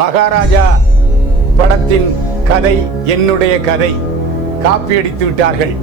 மகாராஜா படத்தின் கதை என்னுடைய கதை காப்பியடித்து விட்டார்கள்.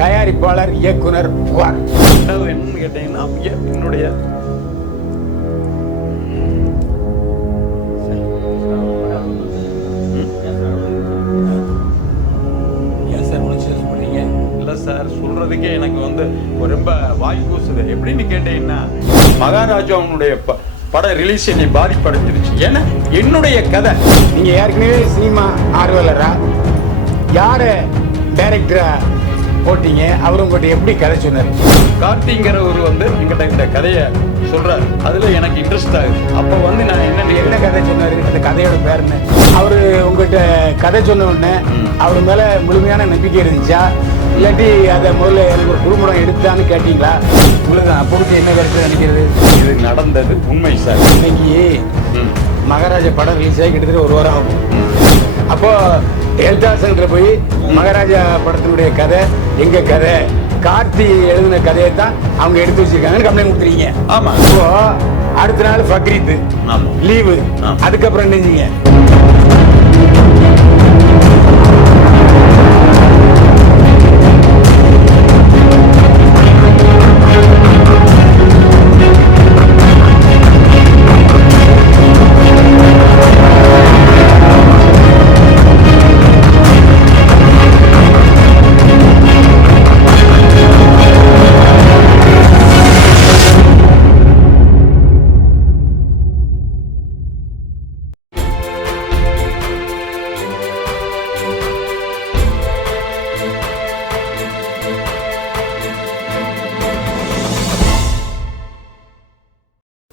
தயாரிப்பாளர் இயக்குனர் புகார். என்னன்னு கேட்டீங்கன்னா என்னுடைய இல்லை சார், சொல்றதுக்கே எனக்கு ரொம்ப வாய் கூசுது. எப்படின்னு கேட்டீங்கன்னா மகாராஜா அவனுடைய படம் ரிலீஸ் என்னை பாதிப்படைஞ்சிருச்சு. ஏன்னா என்னுடைய கதை. நீங்க ஏற்கனவே சினிமா ஆர்வலரா யார டைரக்டரா போட்டீங்க? அவரு உங்கள்கிட்ட எப்படி கதை சொன்னார்? கார்த்திங்கிறவர் எங்கிட்ட இந்த கதையை சொல்றாரு. அதுல எனக்கு இன்ட்ரெஸ்ட் ஆகுது. அப்போ நான் என்ன கதை சொன்னாரு? அந்த கதையோட பேர் என்ன? அவரு உங்ககிட்ட கதை சொன்ன உடனே அவர் மேல முழுமையான நம்பிக்கை இருந்துச்சா, இல்லாட்டி அதை முதல்ல எனக்கு ஒரு குறும்படம் எடுத்தான்னு கேட்டீங்களா? உங்களுக்கு அப்போது என்ன கருத்து நினைக்கிறது? இது நடந்தது உண்மை சார். இன்னைக்கு மகாராஜா படம் ரிலீஸ் ஆகி கிட்டத்தட்ட ஒரு வாரம் ஆகும். அப்போ எழுத்தா சென்டர் போய் மகாராஜா படத்தினுடைய கதை எங்க கதை, கார்த்தி எழுதின கதையை தான் அவங்க எடுத்து வச்சிருக்காங்கன்னு கம்ப்ளைண்ட் கொடுத்துருக்கீங்க. ஆமா. இப்போ அடுத்த நாள் பக்ரீத் லீவு, அதுக்கப்புறம் என்னஞ்சீங்க?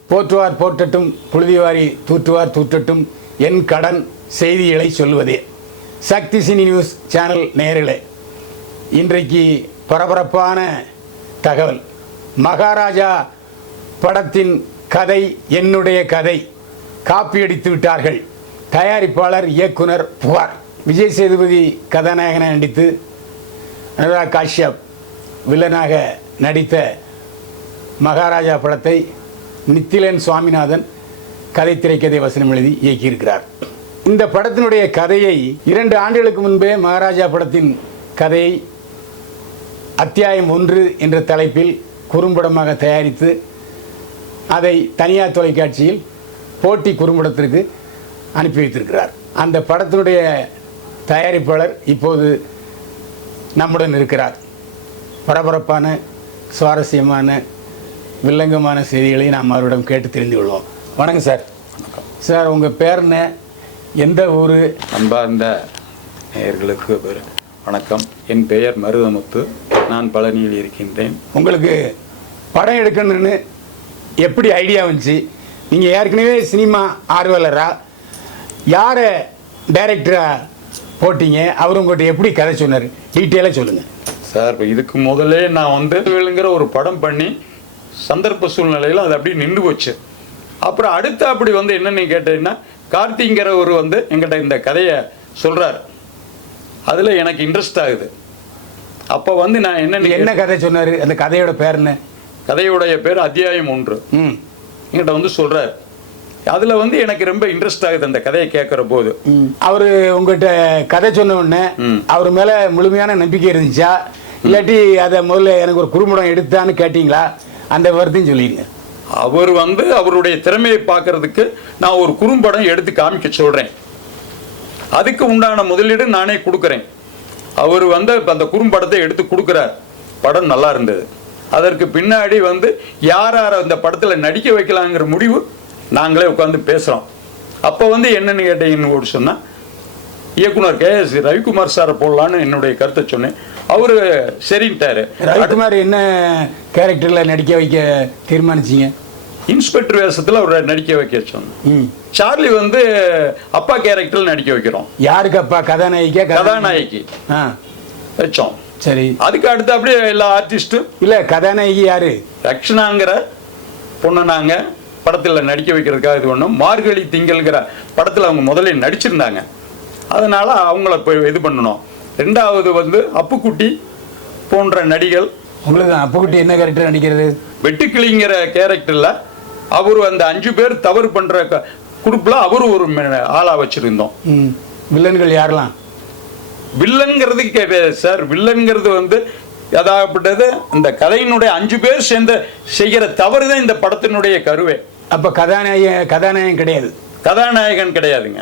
போற்றுவார் போற்றட்டும், புழுதிவாரி தூற்றுவார் தூற்றட்டும், என் கடன் செய்திகளை சொல்வதே. சக்தி சினி நியூஸ் சேனல் நேயர்களே, இன்றைக்கு பரபரப்பான தகவல். மகாராஜா படத்தின் கதை என்னுடைய கதை காப்பியடித்து விட்டார்கள். தயாரிப்பாளர் இயக்குனர் புகார். விஜய் சேதுபதி கதாநாயகனை நடித்து அனுராக் காஷ்யப் வில்லனாக நடித்த மகாராஜா படத்தை நித்திலன் சுவாமிநாதன் கதை திரைக்கதை வசனம் எழுதி இயக்கியிருக்கிறார். இந்த படத்தினுடைய கதையை 2 ஆண்டுகளுக்கு முன்பே மகாராஜா படத்தின் கதையை அத்தியாயம் 1 என்ற தலைப்பில் குறும்படமாக தயாரித்து அதை தனியார் தொலைக்காட்சியில் போட்டி குறும்படத்திற்கு அனுப்பி வைத்திருக்கிறார். அந்த படத்தினுடைய தயாரிப்பாளர் இப்போது நம்முடன் இருக்கிறார். பரபரப்பான சுவாரஸ்யமான வில்லங்கமான செய்திகளை நாம் அவரிடம் கேட்டு தெரிந்து கொள்வோம். வணக்கம் சார். வணக்கம் சார். உங்கள் பேர் என்ன, எந்த ஊர்? அன்பார்ந்த நேயர்களுக்கு வணக்கம். என் பெயர் மருதமுத்து. நான் பழனியில் இருக்கின்றேன். உங்களுக்கு படம் எடுக்கணும்னு எப்படி ஐடியா வந்துச்சு? நீங்கள் ஏற்கனவே சினிமா ஆர்வலரா யாரை டைரக்டரா போட்டீங்க? அவர் உங்கள்கிட்ட எப்படி கதை சொன்னார்? டீட்டெயிலாக சொல்லுங்கள் சார். இதுக்கு முதலே நான் வேலுங்கிற ஒரு படம் பண்ணி சந்தர்ப்ப சூழ்நிலையில் அது அப்படி நின்று போச்சு. அப்புறம் அடுத்து அப்படி என்னன்னு கேட்டீங்கன்னா கார்த்திங்கிறவர் எங்கிட்ட இந்த கதையை சொல்றாரு. அதுல எனக்கு இன்ட்ரெஸ்ட் ஆகுது. அப்போ நான் என்ன கதை சொன்னாரு? அந்த கதையோட பேர் என்ன? கதையோடைய பேர் அத்தியாயம் 1. என்கிட்ட சொல்றாரு. அதுல எனக்கு ரொம்ப இன்ட்ரெஸ்ட் ஆகுது அந்த கதையை கேட்கிற போது. அவரு உங்ககிட்ட கதை சொன்ன உடனே அவர் மேல முழுமையான நம்பிக்கை இருந்துச்சா, இல்லாட்டி அதை முதல்ல எனக்கு ஒரு குறும்படம் எடுத்தான்னு கேட்டீங்களா? அந்த வார்த்தையும் சொல்லிடுங்க. அவர் அவருடைய திறமையை பார்க்கறதுக்கு நான் ஒரு குறும்படம் எடுத்து காமிக்க சொல்றேன். அதுக்கு உண்டான முதலீடு நானே கொடுக்குறேன். அவர் அந்த குறும்படத்தை எடுத்து கொடுக்குறார். படம் நல்லா இருந்தது. அதற்கு பின்னாடி யார் அந்த படத்தில் நடிக்க வைக்கலாங்கிற முடிவு நாங்களே உட்காந்து பேசுகிறோம். அப்போ என்னென்னு கேட்டீங்கன்னு சொன்னா, இயக்குனர் KS ரவிக்குமார் சாரை போடலான்னு என்னுடைய கருத்தை சொன்னேன். அவரு சரின்ட்டாரு. ரவிக்குமார் என்ன கேரக்டர்ல நடிக்க வைக்க தீர்மானிச்சீங்க? இன்ஸ்பெக்டர் வேஷத்துல அவரை நடிக்க வைக்க சொன்னேன். சார்லி அப்பா கேரக்டர்ல நடிக்க வைக்கிறோம். யாருக்கு அப்பா? கதாநாயகி. கதாநாயகி வச்சோம். சரி. அதுக்கு அடுத்து அப்படியே எல்லா ஆர்டிஸ்டும். இல்ல, கதாநாயகி யாரு? ரக்ஷனாங்கிற பொண்ணு நாங்க படத்துல நடிக்க வைக்கிறதுக்காக இது பண்ணோம். மார்கழி திங்கள்ங்கிற படத்துல அவங்க முதல்ல நடிச்சிருந்தாங்க. அதனால அவங்கள இது பண்ணணும். 2வது அப்புக்குட்டி போன்ற நடிகள். உங்களுக்கு அப்புக்குட்டி என்ன கேரக்டர் நடிக்கிறது? வெட்டுக்கிளிங்கிற கேரக்டர்ல அவர் அந்த 5 பேர் தவறு பண்ற குரூப்ல அவரு ஒரு ஆளா வச்சிருந்தோம். வில்லன்கள் யாரெல்லாம்? வில்லன்கிறது சார், வில்லன்கிறது வந்து அதாகப்பட்டது இந்த கதையினுடைய 5 பேர் சேர்ந்து செய்கிற தவறு தான் இந்த படத்தினுடைய கருவே. அப்ப கதாநாயகன் கிடையாது? கதாநாயகன் கிடையாதுங்க.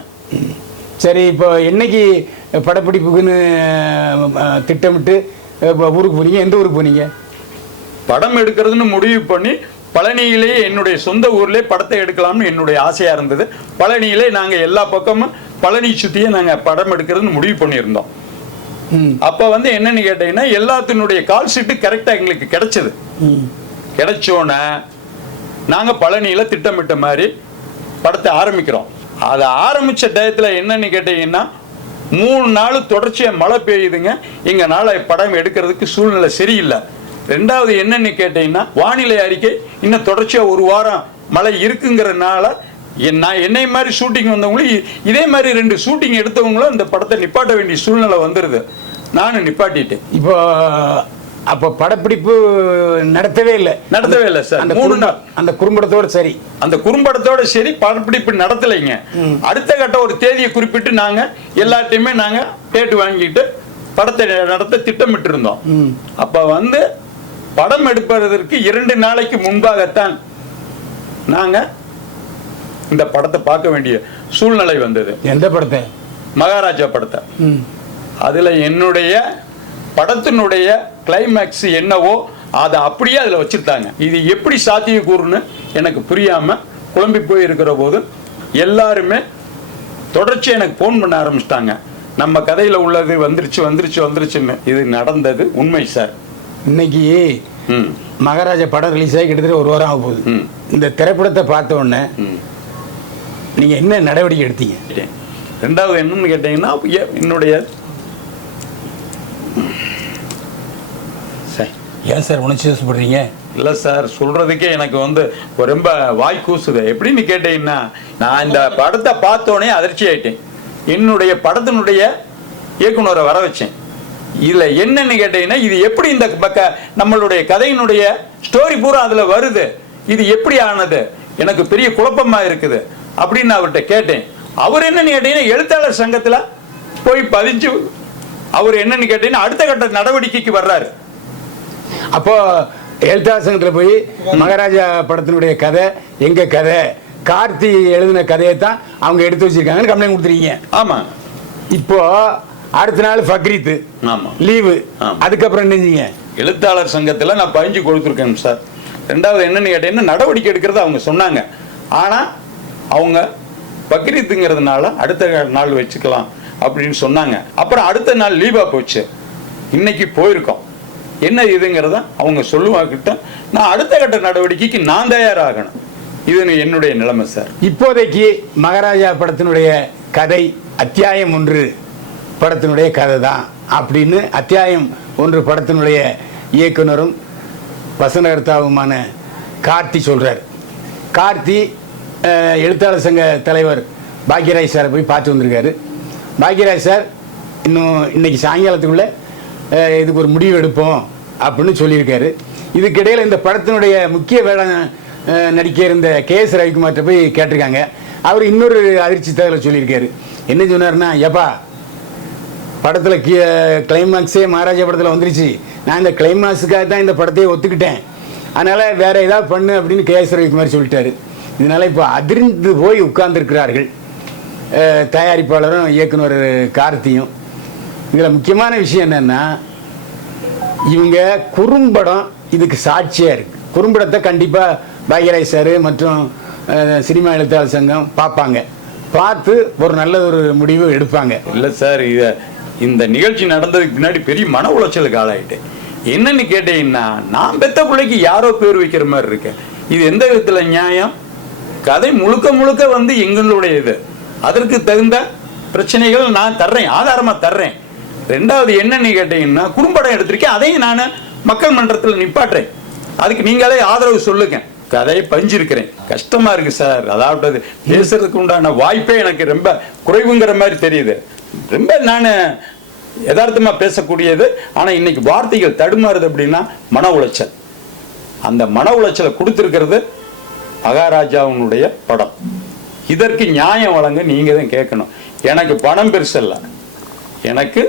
சரி, இப்போ என்னைக்கு படப்பிடிப்புக்குன்னு திட்டமிட்டு ஊருக்கு போனீங்க? எந்த ஊருக்கு போனீங்க? படம் எடுக்கிறதுன்னு முடிவு பண்ணி பழனியிலேயே என்னுடைய சொந்த ஊர்லேயே படத்தை எடுக்கலாம்னு என்னுடைய ஆசையா இருந்தது. பழனியிலே நாங்கள் எல்லா பக்கமும் பழனி சுற்றியே நாங்கள் படம் எடுக்கிறதுன்னு முடிவு பண்ணியிருந்தோம். அப்போ வந்து என்னன்னு கேட்டீங்கன்னா எல்லாத்தினுடைய கால் ஷீட்டு கரெக்டாக எங்களுக்கு கிடைச்சது. கிடைச்சோன்னே நாங்கள் பழனியில் திட்டமிட்ட மாதிரி படத்தை ஆரம்பிக்கிறோம். அதை ஆரம்பித்த டயத்தில் என்னன்னு கேட்டீங்கன்னா 3 நாள் தொடர்ச்சியாக மழை பெய்யுதுங்க. எங்களால் படம் எடுக்கிறதுக்கு சூழ்நிலை சரியில்லை. ரெண்டாவது என்னன்னு கேட்டீங்கன்னா வானிலை அறிக்கை இன்னும் தொடர்ச்சியாக 1 வாரம் மழை இருக்குங்கிறதுனால நான் என்னை மாதிரி ஷூட்டிங் வந்தவங்களும் இதே மாதிரி 2 ஷூட்டிங் எடுத்தவங்களும் இந்த படத்தை நிப்பாட்ட வேண்டிய சூழ்நிலை வந்துடுது. நானும் நிப்பாட்டிட்டேன். இப்போ அப்போ படப்பிடிப்பு நடத்தவே இல்லை சார். அந்த குறும்படத்தோட சரி, அந்த குறும்படத்தோட சரி படப்பிடிப்பு நடத்தலைங்க. அடுத்த கட்ட ஒரு தேதியை குறிப்பிட்டு நாங்க எல்லாத்தையுமே நாங்க டேட் வாங்கிட்டு படத்தை நடத்த திட்டமிட்டு இருந்தோம். அப்ப வந்து படம் எடுப்பதற்கு 2 நாளைக்கு முன்பாகத்தான் நாங்க இந்த படத்தை பார்க்க வேண்டிய சூழ்நிலை வந்தது. எந்த படத்தை? மகாராஜா படத்தை. அதுல என்னுடைய படத்தினுடைய கிளைமேக்ஸ் என்னவோ அதை அப்படியே அதுல வச்சிருந்தாங்க. இது எப்படி சாத்தியக்கூறுன்னு எனக்கு புரியாம குழம்பி போய் இருக்கிற போது எல்லாருமே தொடர்ச்சி எனக்கு போன் பண்ண ஆரம்பிச்சிட்டாங்க. நம்ம கதையில உள்ளது வந்துருச்சுன்னு. இது நடந்தது உண்மை சார். இன்னைக்கு மகாராஜா படம் ரிலீஸ் ஆகி கிட்டத்தட்ட 1 வாரம் ஆக போகுது. இந்த திரைப்படத்தை பார்த்த உடனே நீங்க என்ன நடவடிக்கை எடுத்தீங்க? ரெண்டாவது என்னன்னு கேட்டீங்கன்னா என்னுடைய ஏன் சார் உணர்ச்சி வசப்படுறீங்க? இல்லை சார், சொல்றதுக்கே எனக்கு வந்து ரொம்ப வாய் கூசுது. எப்படின்னு கேட்டீங்கன்னா நான் இந்த படத்தை பார்த்தோன்னே அதிர்ச்சி ஆயிட்டேன். என்னுடைய படத்தினுடைய இயக்குனரை வர வச்சேன். இதுல என்னன்னு கேட்டீங்கன்னா இது எப்படி இந்த நம்மளுடைய கதையினுடைய ஸ்டோரி பூரா அதுல வருது, இது எப்படி ஆனது, எனக்கு பெரிய குழப்பமா இருக்குது அப்படின்னு அவர்கிட்ட கேட்டேன். அவர் என்னன்னு கேட்டீங்கன்னா எழுத்தாளர் சங்கத்துல போய் பதிஞ்சு அவர் என்னன்னு கேட்டீங்கன்னா அடுத்த கட்ட நடவடிக்கைக்கு வர்றாரு. அப்போ எழுத்தாளர் சங்கத்தில் போய் மகாராஜா படத்தினுடைய கதை எங்க கதை, கார்த்தி எழுதின கதையை தான் அவங்க எடுத்து வச்சிருக்காங்கன்னு கம்ப்ளைண்ட் கொடுத்துருக்கீங்க. ஆமா. இப்போ அடுத்த நாள் பக்ரீத் லீவு, அதுக்கப்புறம் என்னஞ்சீங்க? எழுத்தாளர் சங்கத்துல நான் பதிஞ்சு கொடுத்துருக்கேன் சார். ரெண்டாவது என்னன்னு கேட்டீங்கன்னா நடவடிக்கை எடுக்கிறது அவங்க சொன்னாங்க. ஆனா அவங்க பக்ரீத்துங்கிறதுனால அடுத்த நாள் வச்சுக்கலாம் அப்படின்னு சொன்னாங்க. அப்புறம் அடுத்த நாள் லீவா போச்சு. இன்னைக்கு போயிருக்கோம். என்ன இதுங்கிறத அவங்க சொல்லுவாங்கிட்ட நான் அடுத்த கட்ட நடவடிக்கைக்கு நான் தயாராகணும். இது என்னுடைய நிலைமை சார். இப்போதைக்கு மகாராஜா படத்தினுடைய கதை அத்தியாயம் 1 படத்தினுடைய கதை தான் அப்படின்னு அத்தியாயம் 1 படத்தினுடைய இயக்குனரும் வசனகர்த்தாவுமான கார்த்தி சொல்றார். கார்த்தி எழுத்தாளர் சங்க தலைவர் பாக்யராஜ் சாரை போய் பார்த்து வந்திருக்காரு. பாக்யராஜ் சார் இன்னைக்கு சாயங்காலத்துக்குள்ள இதுக்கு ஒரு முடிவு எடுப்போம் அப்படின்னு சொல்லியிருக்காரு. இதுக்கிடையில் இந்த படத்தினுடைய முக்கிய வேலை நடிக்க இருந்த KS ரவிக்குமார்கிட்ட போய் கேட்டிருக்காங்க. அவர் இன்னொரு அதிர்ச்சி தகவலை சொல்லியிருக்காரு. என்ன சொன்னார்னா, எப்பா படத்தில் கிளைமாக்ஸே மகாராஜா படத்தில் வந்துருச்சு, நான் இந்த கிளைமாக்ஸுக்காக தான் இந்த படத்தையே ஒத்துக்கிட்டேன், அதனால் வேற ஏதாவது பண்ணு அப்படின்னு KS ரவிக்குமார் சொல்லிட்டாரு. இதனால் இப்போ அதிர்ந்து போய் உட்கார்ந்துருக்கிறார்கள் தயாரிப்பாளரும் இயக்குனர் கார்த்தியும். இதில் முக்கியமான விஷயம் என்னன்னா, இவங்க குறும்படம் இதுக்கு சாட்சியாக இருக்கு. குறும்படத்தை கண்டிப்பாக பாக்யராஜ் சார் மற்றும் சினிமா எழுத்தாளர் சங்கம் பார்ப்பாங்க, பார்த்து ஒரு நல்ல ஒரு முடிவு எடுப்பாங்க. இல்லை சார், இந்த நிகழ்ச்சி நடந்ததுக்கு பின்னாடி பெரிய மன உளைச்சலுக்கு ஆளாயிட்டேன். என்னன்னு கேட்டீங்கன்னா, நான் பெத்த பிள்ளைக்கு யாரோ பேர் வைக்கிற மாதிரி இருக்கு. இது எந்த விதத்தில் நியாயம்? கதை முழுக்க முழுக்க வந்து எங்களுடைய இது, அதற்கு தகுந்த பிரச்சனைகள் நான் தர்றேன், ஆதாரமா தர்றேன். ரெண்டாவது என்னன்னு கேட்டீங்கன்னா, குறும்படம் எடுத்திருக்கேன், அதையும் நான் மக்கள் மன்றத்தில் நிப்பாட்டுறேன், அதுக்கு நீங்களே ஆதரவு சொல்லுங்க. கதையை பஞ்சிருக்கிறேன். கஷ்டமா இருக்கு சார். அதாவது பேசுறதுக்கு உண்டான வாய்ப்பே எனக்கு ரொம்ப குறைவுங்கிற மாதிரி தெரியுது. ரொம்ப நான் யதார்த்தமா பேசக்கூடியது, ஆனா இன்னைக்கு வார்த்தைகள் தடுமாறுது. அப்படின்னா மன உளைச்சல். அந்த மன உளைச்சலை கொடுத்திருக்கிறது மகாராஜாவுடைய படம். இதற்கு நியாயம் வழங்க நீங்க தான் கேட்கணும். எனக்கு பணம் பெருசல்ல, எனக்கு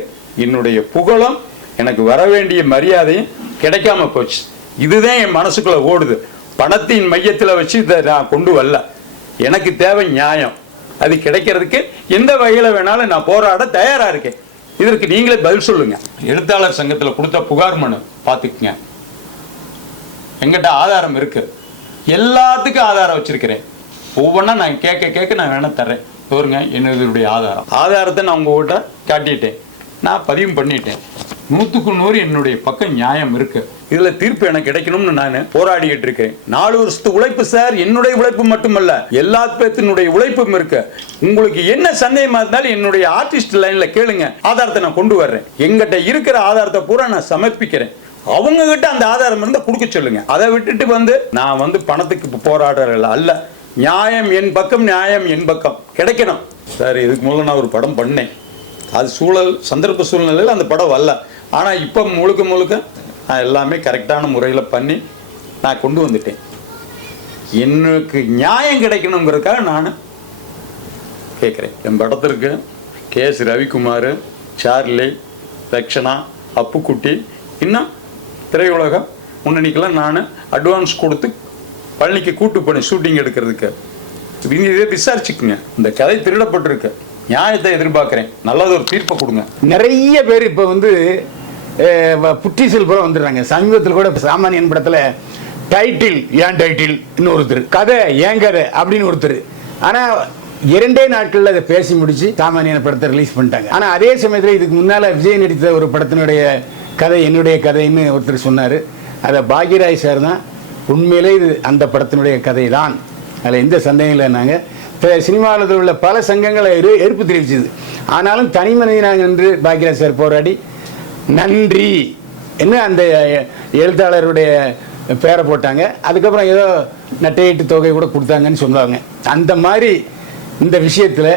என்னுடைய புகழும் எனக்கு வர வேண்டிய மரியாதையும் கிடைக்காம போச்சு. இதுதான் என் மனசுக்குள்ள ஓடுது. பணத்தின் மையத்தில் வச்சு இதை நான் கொண்டு வரல. எனக்கு தேவை நியாயம். அது கிடைக்கிறதுக்கு எந்த வகையில் வேணாலும் நான் போராட தயாரா இருக்கேன். இதற்கு நீங்களே பதில் சொல்லுங்க. எழுத்தாளர் சங்கத்தில் கொடுத்த புகார் மனு பார்த்துக்குங்க. எங்கிட்ட ஆதாரம் இருக்கு, எல்லாத்துக்கும் ஆதாரம் வச்சிருக்கிறேன். ஒவ்வொன்றா நான் கேட்க நான் வேணா தர்றேன். பாருங்க, என்னுடைய ஆதாரத்தை நான் உங்ககிட்ட காட்டிட்டேன், நான் பதிவு பண்ணிட்டேன். 100க்கு 100 என்னுடைய பக்கம் நியாயம் இருக்கு. இதுல தீர்ப்பு எனக்கு கிடைக்கணும்னு நான் போராடிட்டு இருக்கேன். 4 வருஷத்து உழைப்பு சார், என்னுடைய உழைப்பு மட்டுமல்ல, எல்லா பேத்தினுடைய உழைப்பும் இருக்கு. உங்களுக்கு என்ன சந்தேகமா இருந்தாலும் என்னுடைய ஆர்டிஸ்ட் லைன்ல கேளுங்க, ஆதாரத்தை நான் கொண்டு வர்றேன். எங்கிட்ட இருக்கிற ஆதாரத்தை பூரா நான் சமர்ப்பிக்கிறேன். அவங்க கிட்ட அந்த ஆதாரம் இருந்தா கொடுக்க சொல்லுங்க. அதை விட்டுட்டு நான் பணத்துக்கு போராடுறல அல்ல. நியாயம் என் பக்கம், நியாயம் என் பக்கம் கிடைக்கணும் சார். இதுக்கு முதல்ல நான் ஒரு படம் பண்ணேன். அது சந்தர்ப்ப சூழ்நிலையில் அந்த படம் வரல. ஆனால் இப்போ முழுக்க நான் எல்லாமே கரெக்டான முறையில் பண்ணி நான் கொண்டு வந்துட்டேன். எனக்கு நியாயம் கிடைக்கணுங்கிறதுக்காக நான் கேட்குறேன். என் படத்திற்கு KS ரவிக்குமார், சார்லி, ரக்ஷனா, அப்புக்குட்டி, இன்னும் திரையுலகம் முன்னணிக்கெல்லாம் நான் அட்வான்ஸ் கொடுத்து பழனிக்கு கூட்டு போனேன் ஷூட்டிங் எடுக்கிறதுக்கு. இதை விசாரிச்சுக்குங்க. இந்த கதை திருடப்பட்டிருக்கு. நியாயத்தை எதிர்பார்க்கிறேன். நல்லது ஒரு தீர்ப்பை கொடுங்க. நிறைய பேர் இப்போ புட்டிசல் போல வந்துடுறாங்க. சமீபத்தில் கூட சாமானியன் படத்தில் டைட்டில் ஏன் டைட்டில் இன்னொருத்தர், கதை ஏன் கதை அப்படின்னு ஒருத்தர். ஆனால் 2 நாட்களில் அதை பேசி முடிச்சு சாமானியன் படத்தை ரிலீஸ் பண்ணிட்டாங்க. ஆனால் அதே சமயத்தில் இதுக்கு முன்னால் விஜய் நடித்த ஒரு படத்தினுடைய கதை என்னுடைய கதைன்னு ஒருத்தர் சொன்னார். அதை பாக்யராஜ் சார் தான் உண்மையிலே இது அந்த படத்தினுடைய கதை தான், அதில் எந்த சந்தேகம் இல்லை. நாங்கள் சினிமாவில் உள்ள பல சங்கங்களை எதிர்ப்பு தெரிவிச்சது. ஆனாலும் தனி மனிதனாக என்று பாக்யராஜ் சார் போராடி நன்றி என்ன அந்த எழுத்தாளருடைய பேரை போட்டாங்க. அதுக்கப்புறம் ஏதோ நட்டையீட்டு தொகை கூட கொடுத்தாங்கன்னு சொன்னாங்க. அந்த மாதிரி இந்த விஷயத்தில்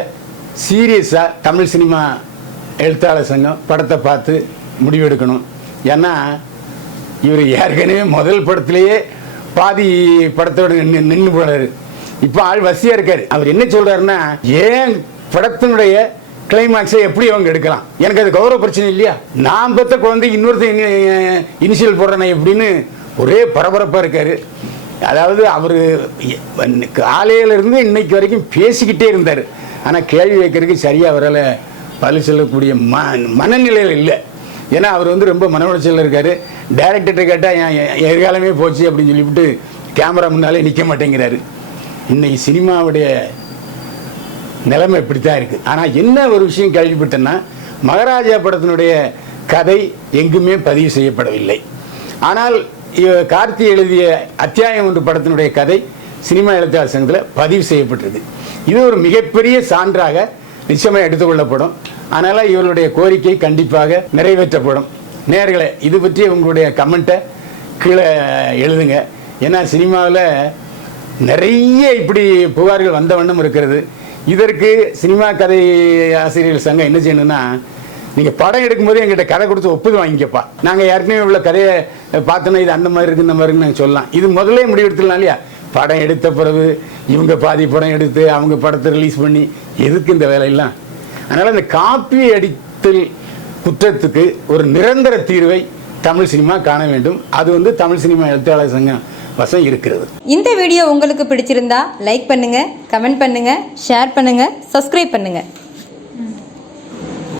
சீரியஸாக தமிழ் சினிமா எழுத்தாளர் சங்கம் படத்தை பார்த்து முடிவெடுக்கணும். ஏன்னா இவர் ஏற்கனவே முதல் படத்திலேயே பாதி படத்தோட நின்று போனாரு. இப்போ ஆள் வசியா இருக்காரு. அவர் என்ன சொல்றாருன்னா, ஏன் படத்தினுடைய கிளைமாக்ஸை எப்படி அவங்க எடுக்கலாம், எனக்கு அது கௌரவ பிரச்சனை இல்லையா, நான் பெற்ற குழந்தைக்கு இன்னொருத்தர் இனிஷியல் போடுறேன் எப்படின்னு ஒரே பரபரப்பா இருக்காரு. அதாவது அவர் காலையிலிருந்து இன்னைக்கு வரைக்கும் பேசிக்கிட்டே இருந்தார். ஆனால் கேள்வி வைக்கிறதுக்கு சரியாக அவரால் பதில் சொல்லக்கூடிய மனநிலையில் இல்லை. ஏன்னா அவர் ரொம்ப மன உளைச்சலில் இருக்கார். டைரக்டர்கிட்ட கேட்டால் என் எதிர்காலமே போச்சு அப்படின்னு சொல்லிவிட்டு கேமரா முன்னாலே நிற்க மாட்டேங்கிறாரு. இன்னைக்கு சினிமாவுடைய நிலைமை இப்படித்தான் இருக்குது. ஆனால் என்ன ஒரு விஷயம் கேள்விப்பட்டேன்னா, மகாராஜா படத்தினுடைய கதை எங்குமே பதிவு செய்யப்படவில்லை. ஆனால் கார்த்தி எழுதிய அத்தியாயம் 1 படத்தினுடைய கதை சினிமா எழுத்தாளர் சங்கத்தில் பதிவு செய்யப்பட்டது. இது ஒரு மிகப்பெரிய சான்றாக நிச்சயமாக எடுத்துக்கொள்ளப்படும். அதனால் இவர்களுடைய கோரிக்கை கண்டிப்பாக நிறைவேற்றப்படும். நேயர்களே, இது பற்றி உங்களுடைய கமெண்ட்டை கீழே எழுதுங்க. ஏன்னா சினிமாவில் நிறைய இப்படி புகார்கள் வந்த வண்ணம் இருக்கிறது. இதற்கு சினிமா கதை ஆசிரியர்கள் சங்கம் என்ன செய்யணும்னா, நீங்கள் படம் எடுக்கும்போது எங்கிட்ட கதை கொடுத்து ஒப்புதல் வாங்கிக்கப்பா, நாங்கள் ஏற்கனவே உள்ள கதையை பார்த்தோன்னா இது அந்த மாதிரி இருக்குது இந்த மாதிரின்னு நாங்கள் சொல்லலாம். இது முதலே முடிவெடுத்துலாம் இல்லையா. படம் எடுத்த பிறகு இவங்க பாதி படம் எடுத்து அவங்க படத்தை ரிலீஸ் பண்ணி எதுக்கு இந்த வேலையெல்லாம். அதனால் இந்த காப்பி அடித்தல் குற்றத்துக்கு ஒரு நிரந்தர தீர்வை தமிழ் சினிமா காண வேண்டும். அது தமிழ் சினிமா எழுத்தாளர் சங்கம் வசம் இருக்கிறது. இந்த வீடியோ உங்களுக்கு பிடிச்சிருந்தா லைக் பண்ணுங்க, கமெண்ட் பண்ணுங்க, ஷேர் பண்ணுங்க, சப்ஸ்கிரைப் பண்ணுங்க.